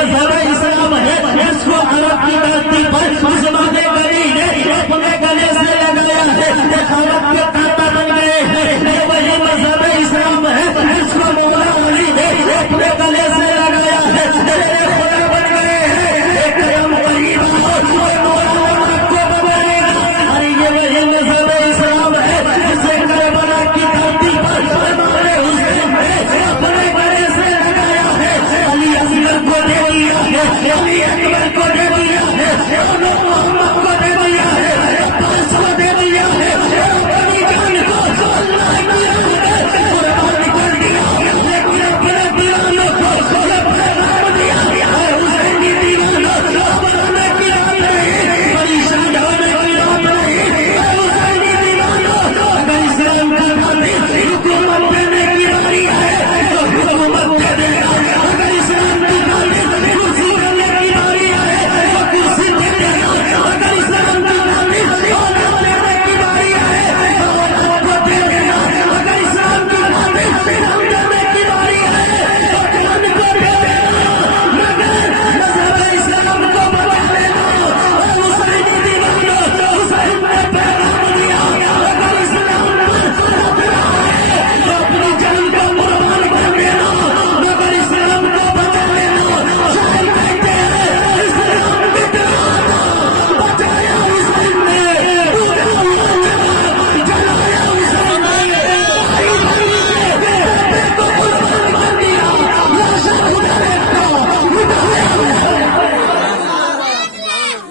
मजहब इस्लाम है, इसको अरब की धरती पर मुसलमाने गली ने अपने गले से लगाया है, अरब के कांटा बन गए हैं। ये वही मजहब इस्लाम है, इसको मौला अली ने अपने गले से लगाया है, खुदा बन गए हैं। एक कदम करीब आओ, मौला आपको बनाएगा। और ये वही मजहब इस्लाम है, जिसे करबला की धरती पर हमारे हुसैन ने अपने गले से लगाया है। अली असगर को दे दिया है, अली अकबर को दे दिया है, मोहम्मद को दे दिया है, अब्बास को दे दिया है, अपनी जान को अल्लाह की कुर्बान कर दिया। लेकिन अपने दीवानों को ये पैगाम दिया है, हुसैनी दीवानों बनाने की बात नहीं, परेशान होने की बात नहीं। हुसैनी दीवानों अगर इस्लाम का खातिर हुकूमत देने की बारी है तो हुकूमत दे देगा। अगर इस्लाम की खातिर कुर्सी देने की बारी है तो कुर्सी दे देगा। अगर इस्लाम की खातिर औलाद देने की बारी है तो औलाद को दे देगा। अगर इस्लाम की खातिर जान देने की बारी है तो जान को दे देगा। मगर मजहब इस्लाम को बचा लेना। हुसैनी दीवानों हुसैन ने पैगाम दिया, अगर इस्लाम खतरा है तो अपनी जान को कुर्बान कर देना, मगर इस्लाम को बचा लेना। शायर कहते हैं इस्लाम बिखराना, बचाया हुसैन ने, पूरा हुआ जलाया हुसैन ने, भाई भाई ने बेटे को कुर्बान कर दिया, लाशा खुदा देखा,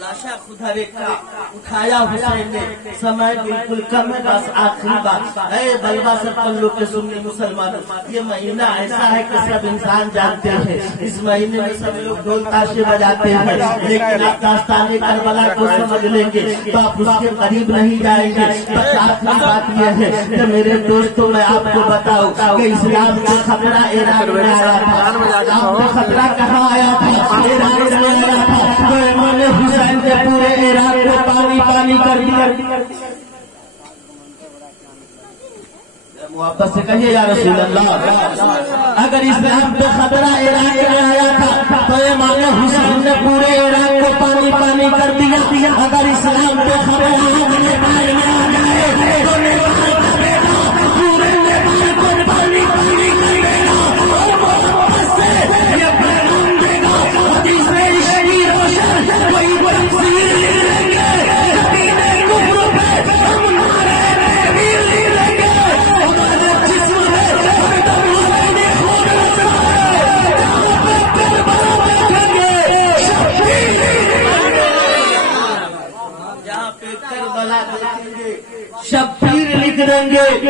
लाशा खुदा देखा, उठाया हुसैन ने। समय बिल्कुल कम है, बस आखिरी बात है बलवा सब पल्लू के सुन्नी मुसलमानों, ये महीना ऐसा है कि सब इंसान जानते हैं, इस महीने में सब लोग ढोल ताशे बजाते हैं, लेकिन आप दास्ताने करबला को समझ लेंगे तो आप उसके करीब नहीं जाएंगे। बस आखिरी बात यह है कि मेरे दोस्तों मैं आपको बताऊं कि इस्लाम का खतरा ईरान में आया था। आपको खतरा कहाँ आया था? ईरान में आया था। तो इमाम हुसैन ने पूरे ईरान को पानी पानी कर दिया। वापस से कहिए या रसूल अल्लाह, अगर इस्लाम पे खतरा ईरान में आया था तो इमाम हुसैन ने पूरे ईरान को पानी पानी कर दिया। अगर इस्लाम पे खतरा नेपाल में आ जाए तो नेपाल का बेटा पूरे नेपाल को पानी पानी कर देगा और वापस से ये पैगाम देगा। हदीस में इश्की रोशन कोई तफसीर नहीं लेंगे, दीने कुफ्र पे हम नारे वीर नहीं लेंगे। हमारे जिस्म में हरदम हुसैनी खून बसता है, जहाँ पे करबला देखेंगे शब्बीर, जहाँ पे करबला देखेंगे शब्बीर लिख देंगे।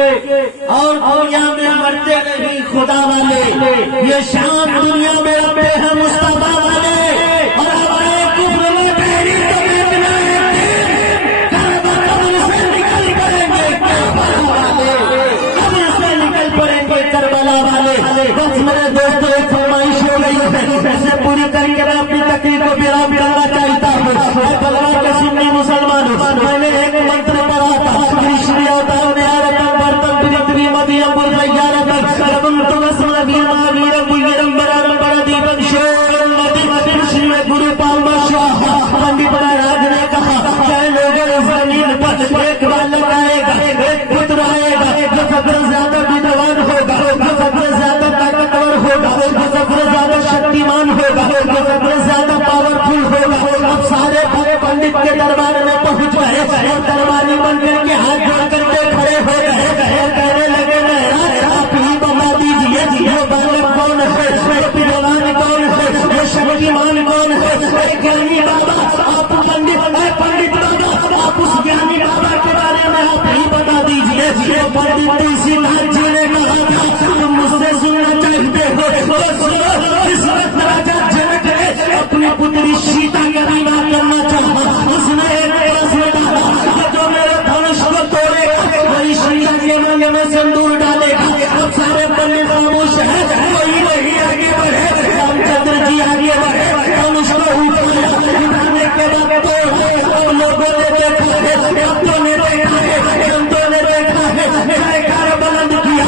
और दुनिया में मरते नहीं खुदा वाले, ये शाम दुनिया में रखते हैं मुस्तफा वाले। और हमारे कुफ्र में पहली तो बेचना है कब्र से निकल पड़ेंगे करबला वाले, कब्र से निकल पड़ेंगे करबला वाले। बस मेरे दोस्तों एक फरमाइश हो गई है, इसे पूरी करके मैं अपनी तकलीफ को विराम करना चाहता हूँ। बलवा के सुन्नी मुसलमानों, मैंने एक मंत्र पढ़ा था, श्री अवतार ने आरतम बर्तन प्रियत्री मदियम बुर्रयारतम रबम तुमस्म वीरा वीरम बुयरम बरारम बरा दीपक शोरम नदी श्री गुरु पालमाशाह पंडित महाराज ने कहा चाहे लोगों जमीन पर एक बार लगाएगा, एक पुत्र आएगा जो सबसे ज्यादा विद्वान होगा, जो सबसे ज्यादा ताकतवर होगा, जो सबसे ज्यादा शक्तिमान होगा, जो सबसे ज्यादा पावरफुल होगा। अब सारे बड़े पंडित के दरबार में पहुंच गए और दरबारी बनकर के हाथ जोड़ करके खड़े हो गए और कहने लगे महाराज आप ही बता दीजिए ये बालक कौन है, ये विद्वान कौन है, ये शक्तिमान कौन है। ज्ञानी बाबा आप पंडित बाबा आप उस ज्ञानी बाबा के बारे में आप ही बता दीजिए। ये पंडित तुलसीदास जी ने कहा था तुम मुझसे सुनना चाहते हो। इस वक्त राजा जनक ने अपनी पुत्री सीता का विवाह करना चाहा, उसने एक प्रश्न डाला जो मेरे धनुष को तोड़ेगा वही सीता के मांग में सिंदूर डालेगा। अब सारे पंडित खामोश है, कोई नहीं आगे बढ़े। रामचंद्र जी आगे बढ़े, धनुष को उठाने के बाद तो लोगों ने देखा है, भक्तों ने देखा है, संतों ने देखा है, जयकार बुलंद किया।